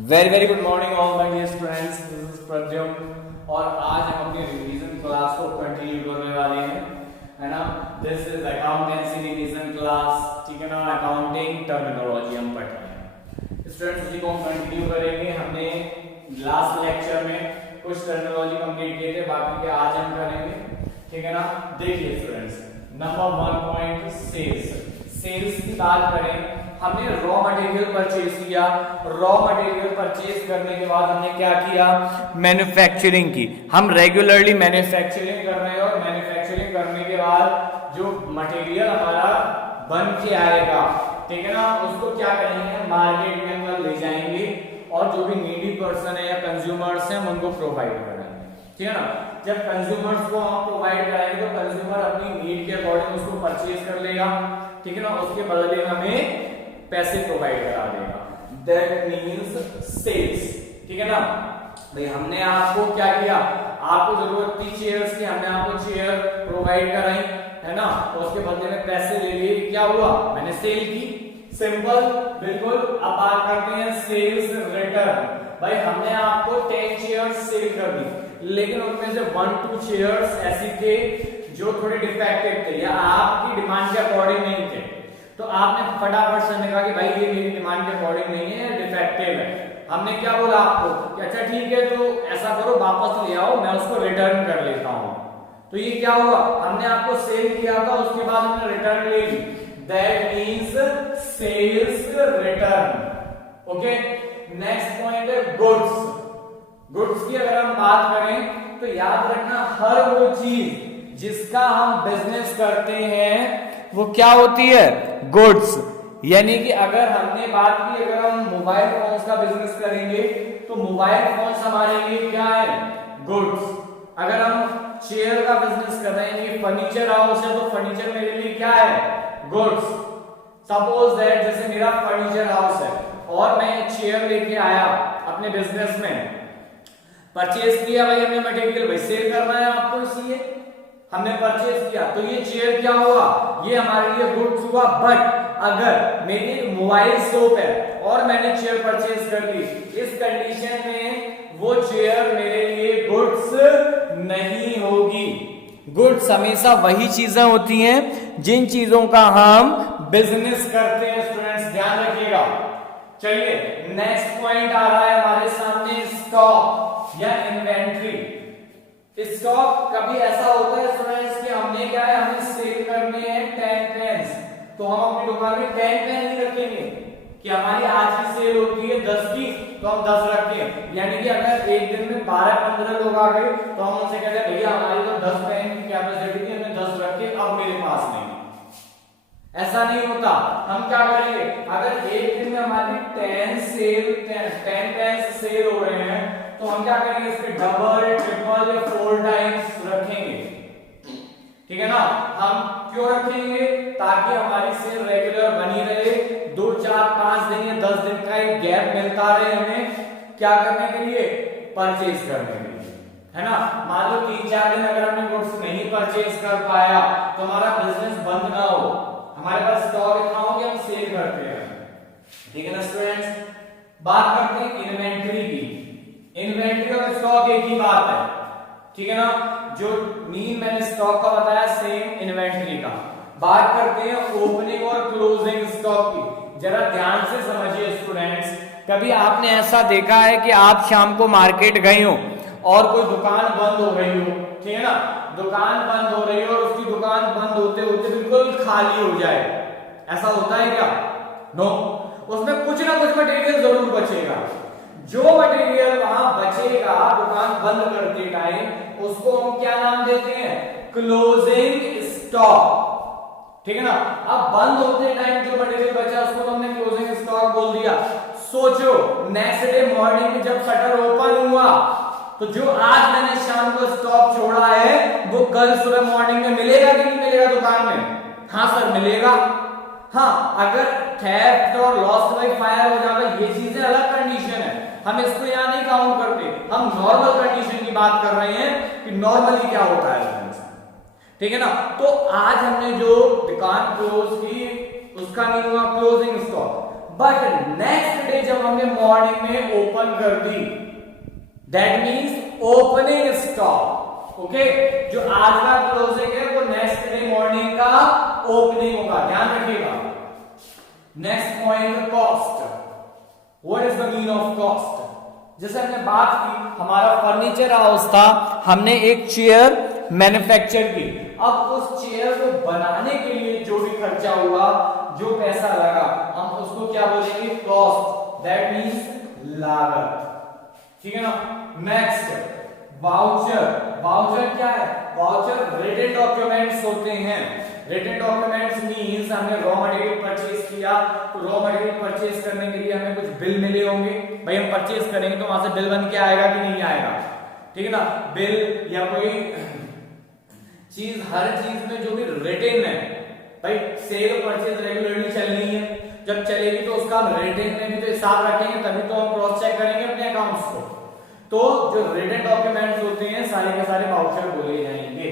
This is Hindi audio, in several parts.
Very good morning all my dear students, this is Pradyumna और आज हम अपनी रिवीजन क्लास को कंटिन्यू करने वाले हैं, है ना। This is accountancy revision class, ठीक है ना। अकाउंटिंग टर्मिनोलॉजी हम पढ़ रहे हैं स्टूडेंट्स, इसी को हम कंटिन्यू करेंगे। हमने लास्ट लेक्चर में कुछ टर्मिनोलॉजी कंप्लीट किए थे, बाकी के आज हम करेंगे, ठीक है ना। देखिए स्टूडेंट्स, नंबर 1 पॉइंट सेल्स की बात करें। हमने रॉ मटेरियल परचेज किया, रॉ मटेरियल परचेज करने के बाद हमने क्या किया, मैन्युफैक्चरिंग की। हम रेगुलरली मैन्युफैक्चरिंग कर रहे हैं और मैन्युफैक्चरिंग करने के बाद जो मटेरियल हमारा बन के आएगा, ठीक है ना, उसको क्या करेंगे, मार्केट में हम ले जाएंगे और जो भी नीडी पर्सन है या कंज्यूमर्स हैं हम उनको प्रोवाइड कराएंगे, ठीक है ना। जब कंज्यूमर्स को हम प्रोवाइड कराएंगे तो कंज्यूमर अपनी नीड के अकॉर्डिंग उसको परचेज कर लेगा, ठीक है ना। उसके बदले में हमें पैसे प्रोवाइड करा देगा, दैट मीन्स सेल्स, ठीक है ना। भाई हमने आपको क्या किया, आपको जरूरत थी चेयर्स की, हमने आपको चेयर प्रोवाइड कराई, है ना। तो उसके बदले में पैसे ले लिए, क्या हुआ, मैंने सेल की, सिंपल, बिल्कुल। अब बात करते हैं सेल्स रिटर्न। भाई हमने आपको 10 चेयर्स सेल कर दी, लेकिन उनमें से 1-2 चेयर्स ऐसी थे जो थोड़े डिफेक्टिव थे या आपकी डिमांड के अकॉर्डिंग नहीं थे, तो आपने फटाफट से कहा कि भाई ये मेरी डिमांड के अकॉर्डिंग नहीं है, डिफेक्टिव है। हमने क्या बोला आपको कि अच्छा ठीक है, तो ऐसा करो वापस ले आओ, मैं उसको रिटर्न कर लेता हूं। तो ये क्या हुआ, हमने आपको सेल किया था, उसके बाद हमने रिटर्न ले ली, that means sales return. Okay, next point है गुड्स। गुड्स की अगर हम बात करें तो याद रखना, हर वो चीज जिसका हम बिजनेस करते हैं वो क्या होती है, गुड्स। यानी कि अगर हमने बात की, अगर हम मोबाइल फोन्स का बिजनेस करेंगे तो मोबाइल फोन्स हमारे लिए क्या है, गुड्स। अगर हम चेयर का बिजनेस कर रहे हैं, ये फर्नीचर हाउस है, तो फर्नीचर मेरे लिए क्या है, गुड्स। सपोज दैट जैसे मेरा फर्नीचर हाउस है और मैं चेयर लेके आया अपने बिजनेस में, परचेज किया, भाई हमने मटेरियल भाई सेल करना है आपको, इसलिए हमने परचेज किया, तो ये चेयर क्या हुआ, ये हमारे लिए गुड्स हुआ। बट अगर मेरी मोबाइल शॉप है और मैंने चेयर परचेज कर ली, इस कंडीशन में वो चेयर मेरे लिए गुड्स नहीं होगी। गुड्स हमेशा वही चीजें होती हैं जिन चीजों का हम बिजनेस करते हैं, स्टूडेंट्स ध्यान रखिएगा। चलिए नेक्स्ट पॉइंट आ रहा है हमारे सामने, स्टॉक या इन्वेंट्री। स्टॉक कभी ऐसा होता है स्टूडेंट्स कि हमने क्या है, हमें सेल करने हैं 10 पेन्स, तो हम अपनी दुकान में 10 पेन नहीं रखेंगे कि हमारी आज की सेल होती है 10 की, तो हम 10 रखें। यानी कि अगर एक दिन में 12-15 लोग आ गए तो हम उनसे कहते हैं भैया हमारी तो 10 पेन की कैपेसिटी थी, हमने 10 रखे, अब मेरे पास नहीं। ऐसा नहीं होता। हम क्या करेंगे, अगर एक दिन में हमारी 10 पेन सेल हो रहे हैं तो हम क्या करेंगे, इसके डबल, ट्रिपल या 4 टाइम्स रखेंगे, ठीक है ना। हम क्यों रखेंगे, ताकि हमारी सेल रेगुलर बनी रहे, 2, 4, 5 दिन या 10 दिन का एक गैप मिलता रहे हमें क्या करने के लिए, परचेज करने के लिए, है ना। मान लो 3-4 दिन अगर हमने गुड्स नहीं परचेज कर पाया तो हमारा बिजनेस बंद ना हो, हमारे पास स्टॉक इतना हो कि हम सेल करते हैं, ठीक है ना स्टूडेंट्स। बात करते हैं इन्वेंट्री की। इन्वेंट्री और स्टॉक एक ही बात है, ठीक है ना। जो मीन मैंने स्टॉक का बताया, सेम इन्वेंट्री का। बात करते हैं ओपनिंग और क्लोजिंग स्टॉक की। जरा ध्यान से समझिए स्टूडेंट्स, कभी आपने ऐसा देखा है कि आप शाम को मार्केट गए हो और कोई दुकान बंद हो रही हो, ठीक है ना, दुकान बंद हो रही हो और उसकी दुकान बंद होते होते बिल्कुल खाली हो जाए, ऐसा होता है क्या, नो। उसमें कुछ ना कुछ मटेरियल जरूर बचेगा, जो मटेरियल वहां बचेगा दुकान बंद करते टाइम, उसको हम क्या नाम देते हैं, क्लोजिंग स्टॉक, ठीक है ना। अब बंद होते टाइम जो मटेरियल बचा उसको तो हमने क्लोजिंग स्टॉक बोल दिया। सोचो नेक्स्ट डे मॉर्निंग में जब शटर ओपन हुआ तो जो आज मैंने शाम को स्टॉक छोड़ा है वो कल सुबह मॉर्निंग में मिलेगा कि नहीं मिलेगा दुकान में, हाँ सर मिलेगा। हाँ, अगर थेफ्ट और लॉस्ट बाय फायर हो जाएगा, ये चीजें अलग कंडीशन है, हम इसको यहाँ नहीं काउंट करते, हम नॉर्मल कंडीशन की बात कर रहे हैं कि नॉर्मली क्या होता है, ठीक है ना। तो आज हमने जो दुकान क्लोज की उसका मीन हुआ closing stock. But next day जब हमने मॉर्निंग में ओपन कर दी, that means opening stock. Okay, जो आज का क्लोजिंग है वो नेक्स्ट डे मॉर्निंग का ओपनिंग होगा, ध्यान रखिएगा। Next point, cost. What is the mean of cost? जैसे हमने बात की, हमारा फर्नीचर हाउस था, हमने एक चेयर मैन्युफैक्चर की। अब उस चेयर को बनाने के लिए जो भी खर्चा हुआ, जो पैसा लगा, हम उसको क्या बोलेंगे? कॉस्ट। दैट मीन्स लागत। ठीक है ना। Next, voucher. वाउचर क्या है? वाउचर रिटन डॉक्यूमेंट्स होते हैं। रिटन डॉक्यूमेंट्स मींस हमने रॉ मटेरियल परचेज किया, तो रॉ मटेरियल परचेज करने के लिए हमें कुछ बिल मिले होंगे। भाई हम परचेज करेंगे तो वहां से बिल बन के आएगा कि नहीं आएगा? ठीक है ना। बिल या कोई चीज, हर चीज में जो भी रिटन है, भाई सेल परचेज रेगुलरली चलनी है, जब चलेगी तो उसका हम रिटन में भी तो हिसाब रखेंगे, तभी तो हम क्रॉस चेक करेंगे अपने अकाउंट्स को। तो जो रिटन डॉक्यूमेंट्स होते हैं सारे के सारे वाउचर बोले जाएंगे।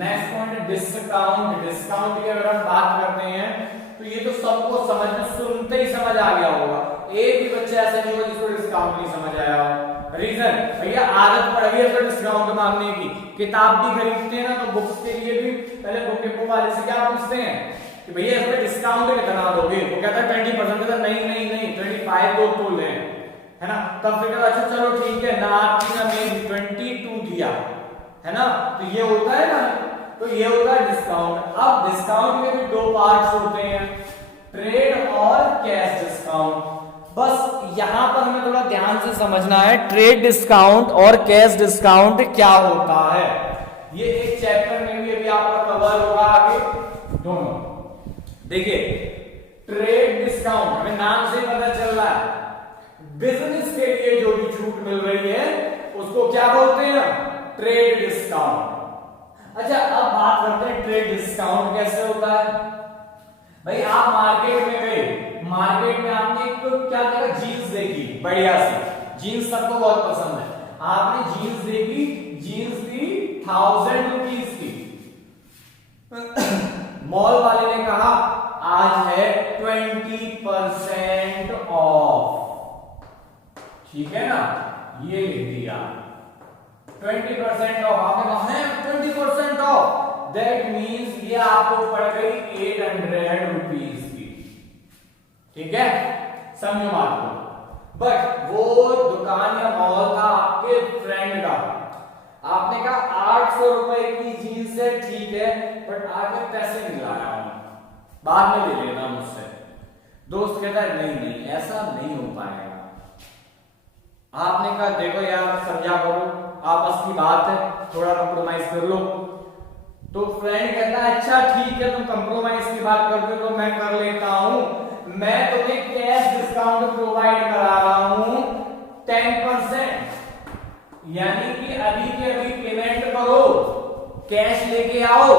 Next point, discount. डिस्काउंट की अगर हम बात करते हैं तो ये तो सबको समझ में सुनते ही समझ आ गया होगा। एक भी बच्चा ऐसा नहीं होगा जिसको डिस्काउंट नहीं समझ आया हो। रीजन, भैया आदत पड़ गई है तो डिस्काउंट मांगने की। किताब भी खरीदते हैं ना तो बुक्स के लिए भी पहले बुक डिपो वाले से क्या पूछते हैं कि भैया इसमें डिस्काउंट कितना दोगे? वो कहता है 20%। कहता नहीं नहीं नहीं 25 दो बोल रहे हैं, है ना। तब फिर अच्छा चलो ठीक है ना, आपकी ना मैंने 22 दिया, है ना। तो ये होता है ना, तो ये होता है डिस्काउंट। अब डिस्काउंट के भी दो पार्ट्स होते हैं, ट्रेड और कैश डिस्काउंट। बस यहां पर हमें थोड़ा ध्यान से समझना है, ट्रेड डिस्काउंट और कैश डिस्काउंट क्या होता है। ये एक चैप्टर में भी अभी आपका कवर होगा आगे दोनों। देखिए, ट्रेड डिस्काउंट हमें नाम से पता चल रहा है, बिजनेस के लिए जो भी छूट मिल रही है उसको क्या बोलते हैं? Trade discount. अच्छा, अब बात करते हैं ट्रेड डिस्काउंट कैसे होता है। भाई आप मार्केट में गए, मार्केट में आपने एक क्या देखा? जीन्स देखी, बढ़िया सी जीन्स, सबको बहुत पसंद है। आपने जीन्स देखी, जीन्स थी 1000 रुपीज की। मॉल वाले ने कहा आज है 20% ऑफ, ठीक है ना, ये लिख दिया 20% ऑफ। आपने कहा है 20% ऑफ, दैट मीन्स ये आपको पड़ गई 800 रुपीज की। ठीक है, समझो बात को। बट वो दुकान या मॉल था आपके फ्रेंड का, आपने कहा 800 रुपए की जीन्स है, ठीक है, बट आज मैं पैसे नहीं लाया हूं, बाद में ले लेना मुझसे। दोस्त कहता है नहीं नहीं ऐसा नहीं हो पाएगा। आपने कहा देखो यार समझा करो, आपस की बात है, थोड़ा कंप्रोमाइज कर लो। तो फ्रेंड कहता है अच्छा ठीक है, तुम कंप्रोमाइज की बात करते हो तो मैं कर लेता हूं, मैं तुम्हें कैश डिस्काउंट प्रोवाइड करा रहा हूं 10%, यानी कि अभी के अभी पेमेंट करो, कैश लेके आओ,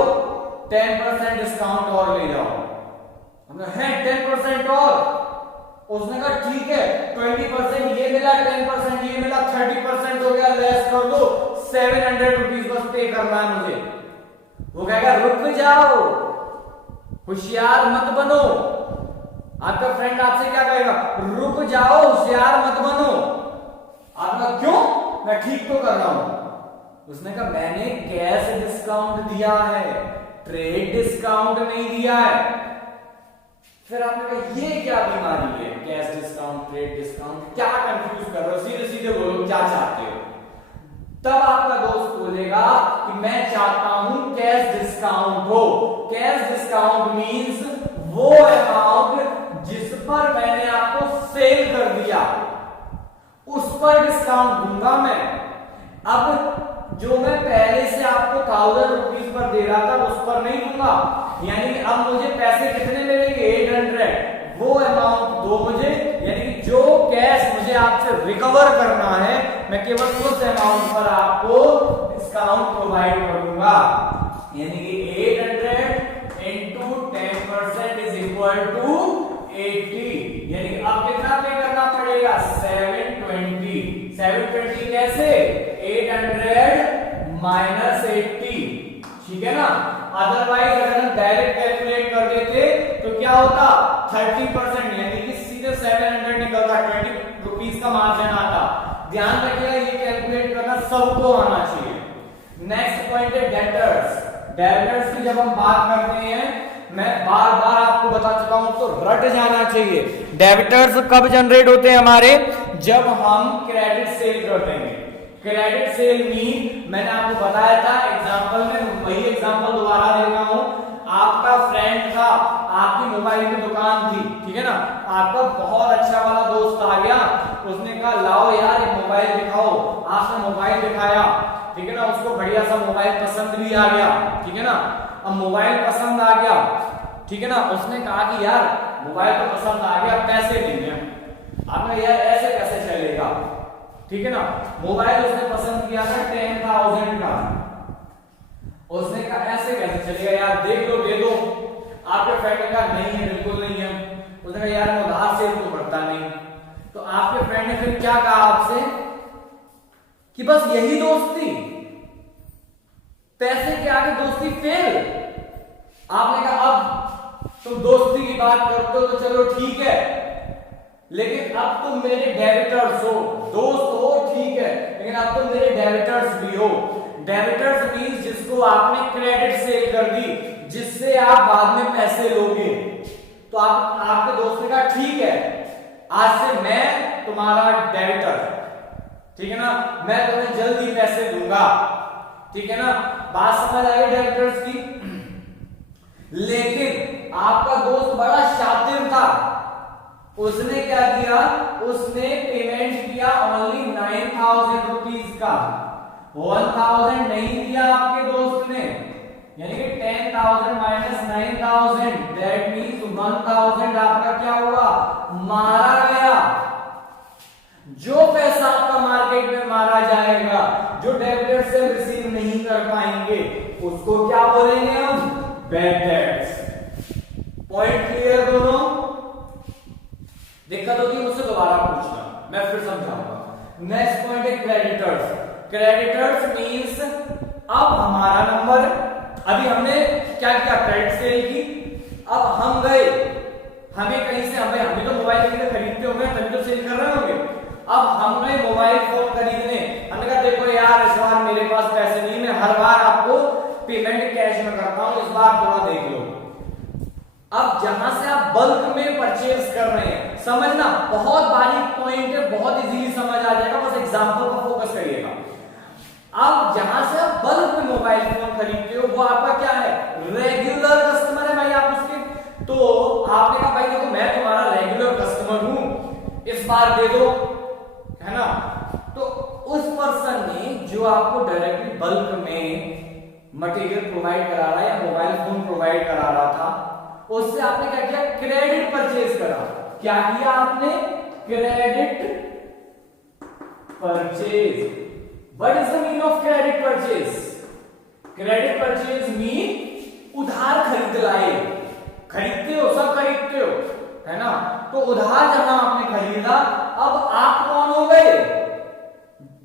10% डिस्काउंट और ले जाओ। हमने है 10% और, उसने कहा ठीक है 20% ये मिला, 10% ये मिला, 30% हो गया, लेस कर दो, 700 रुपीज बस पे करना है मुझे। वो कहेगा रुक जाओ, होशियार मत बनो। आपका फ्रेंड आपसे क्या कहेगा? रुक जाओ, होशियार मत बनो। आपका क्यों? मैं ठीक तो कर रहा हूं। उसने कहा मैंने कैश डिस्काउंट दिया है, ट्रेड डिस्काउंट नहीं दिया है। फिर आपने कहा ये क्या बीमारी है, कैश डिस्काउंट ट्रेड डिस्काउंट, क्या कंफ्यूज कर रहे हो, सीधे सीधे बोलो क्या चाहते हो। तब आपका दोस्त बोलेगा कि मैं चाहता हूं कैश डिस्काउंट हो। कैश डिस्काउंट मींस वो अमाउंट जिस पर मैंने आपको सेल कर दिया उस पर डिस्काउंट दूंगा मैं। अब जो मैं पहले से आपको 1000 रुपीज पर दे रहा था उस पर नहीं दूंगा, यानी कि अब मुझे पैसे कितने मिलेंगे? 800। वो अमाउंट दो मुझे, यानी कि जो कैश मुझे आपसे रिकवर करना है मैं केवल उस अमाउंट पर आपको डिस्काउंट प्रोवाइड करूंगा। यानी कि 800 इंटू 10% इज इक्वल टू 80, यानी कि अब कितना पे करना पड़ेगा? 720। 720 कैसे? 800 माइनस 80, ठीक है ना। अदरवाइज अगर हम डायरेक्ट कैलकुलेट कर देते तो क्या होता? 30%, यानी कि सीधे 700 निकलता, 20 रुपीज का मार्जिन आता। ध्यान रखिएगा ये कैलकुलेट करना सबको आना चाहिए। नेक्स्ट पॉइंट है डेटर्स। डेटर्स की जब हम बात करते हैं, मैं बार बार आपको बता चुका हूं, तो रट जाना चाहिए। डेबिटर्स कब जनरेट होते हैं हमारे, जब हम क्रेडिट सेल कर देंगे। क्रेडिट सेल मीन मैंने आपको बताया था एग्जांपल में, वही एग्जांपल दोबारा दे रहा हूं। आपका फ्रेंड था, आपकी मोबाइल की दुकान थी, ठीक है ना, आपका बहुत अच्छा वाला दोस्त आ गया, उसने कहा लाओ यार ये मोबाइल दिखाओ। आपने मोबाइल दिखाया, ठीक है ना, उसको बढ़िया सा मोबाइल पसंद भी आ गया, ठीक है ना। अब मोबाइल पसंद आ गया, ठीक है ना, उसने कहा कि यार मोबाइल तो पसंद आ गया, पैसे देंगे। आपने यार ऐसे कैसे चलेगा, ठीक है ना। मोबाइल उसने पसंद किया था 10,000 का, उसने कहा ऐसे कैसे चलेगा यार, देख लो दे दो। आपके फ्रेंड ने कहा नहीं है, बिल्कुल नहीं है। उसने कहा यार मैं उधार से तो करता नहीं। तो आपके फ्रेंड ने फिर क्या कहा आपसे कि बस यही दोस्ती, पैसे के आगे दोस्ती फेल। आपने कहा अब तुम दोस्ती की बात करते हो तो चलो ठीक है, लेकिन अब तुम मेरे डेबिटर्स हो, दोस्त हो ठीक है, लेकिन अब तुम मेरे डेबिटर्स भी हो। डेबिटर्स मींस जिसको आपने क्रेडिट सेल कर दी, जिससे आप बाद में पैसे लोगे। तो आपके दोस्त ने कहा ठीक है, आज से मैं तुम्हारा डेबिटर, ठीक है ना, मैं तुम्हें जल्दी पैसे दूंगा, ठीक है ना। बात समझ आई डेबिटर्स की। लेकिन आपका दोस्त बड़ा शातिर था, उसने क्या किया, उसने पेमेंट किया ओनली 9,000 रुपीज का, 1,000 नहीं दिया आपके दोस्त ने, यानी कि 10,000 माइनस 9,000 दैट मींस 1,000 आपका क्या हुआ, मारा गया। जो पैसा आपका मार्केट में मारा जाएगा, जो डेबिटर से रिसीव नहीं कर पाएंगे, उसको क्या बोलेंगे हम, बैड डेट्स। पॉइंट क्लियर दोनों? दिक्कत होगी मुझसे दोबारा पूछना, मैं फिर समझाऊंगा। नेक्स्ट पॉइंट है क्रेडिटर्स। क्रेडिटर्स मींस अब हमारा नंबर, अभी हमने क्या किया, क्रेडिट सेल की। अब हम गए, हमें कहीं से हम भी तो मोबाइल खरीदते होंगे तभी तो सेल कर रहे होंगे। अब हम गए मोबाइल फोन खरीदने, हमने कहा देखो यार इस बार मेरे पास पैसे नहीं, मैं हर बार आपको पेमेंट कैश में करता हूं, इस बार थोड़ा देख लो। अब जहां से आप बल्क में परचेज कर रहे हैं, समझना बहुत बारीक पॉइंट है, बहुत इजीली समझ आ जाएगा, बस एग्जांपल पर फोकस करिएगा। अब जहां से आप बल्क में मोबाइल फोन खरीदते हो, वो आपका क्या है, रेगुलर कस्टमर है भाई आप उसके। तो आपने कहा भाई देखो मैं तुम्हारा रेगुलर कस्टमर हूं, इस बार दे दो, है ना। तो उस पर्सन ने जो आपको डायरेक्टली बल्क में मटेरियल प्रोवाइड करा रहा है या मोबाइल फोन प्रोवाइड करा रहा था, उससे आपने क्या किया, क्रेडिट परचेज करा। क्या किया आपने, credit purchase. What is the meaning of credit purchase? Credit purchase mean उधार खरीद लाए। खरीदते हो, सब खरीदते हो, है ना। तो उधार जहां आपने खरीदा, अब आप कौन हो गए,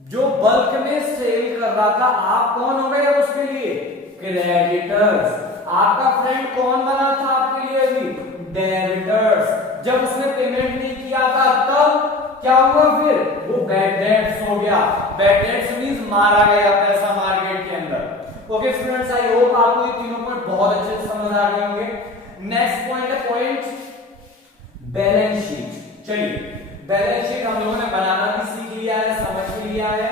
जो बल्क में सेल कर रहा था, आप कौन हो गए उसके लिए, क्रेडिटर्स। आपका फ्रेंड कौन बना था आपके लिए अभी, डेबिटर्स। जब उसने पेमेंट नहीं किया था तब क्या हुआ, फिर वो बैड डेट्स हो गया। बैड डेट्स मींस मारा गया पैसा मार्केट के अंदर। ओके स्टूडेंट्स, आई होप आपको ये तीनों पॉइंट बहुत अच्छे से समझ आ गए होंगे। नेक्स्ट पॉइंट है पॉइंट बैलेंस शीट। चलिए बैलेंस शीट हम लोगों ने बनाना भी सीख लिया है, समझ भी लिया है।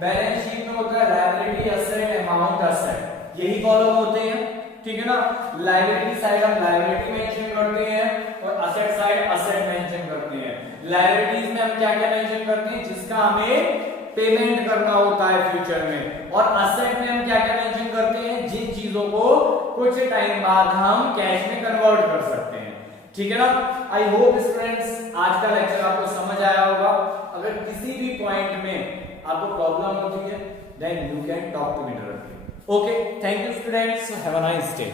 बैलेंस शीट में होता है लायबिलिटी, एसेट, अमाउंट, एसेट, यही कॉलम होते हैं, ठीक है ना। लायबिलिटी साइड हम लायबिलिटी मेंशन करते हैं और असेट साइड असेट मेंशन करते हैं। लायबिलिटीज में हम क्या क्या मेंशन करते हैं, जिसका हमें पेमेंट करना होता है फ्यूचर में, और असेट में हम क्या क्या मेंशन करते हैं, जिन चीजों को कुछ टाइम बाद हम कैश में कन्वर्ट कर सकते हैं, ठीक है ना। आई होप स्टूडेंट्स आज का लेक्चर आपको समझ आया होगा। अगर किसी भी पॉइंट में आपको प्रॉब्लम होती है, then you can talk to me directly. Okay, thank you students, have a nice day.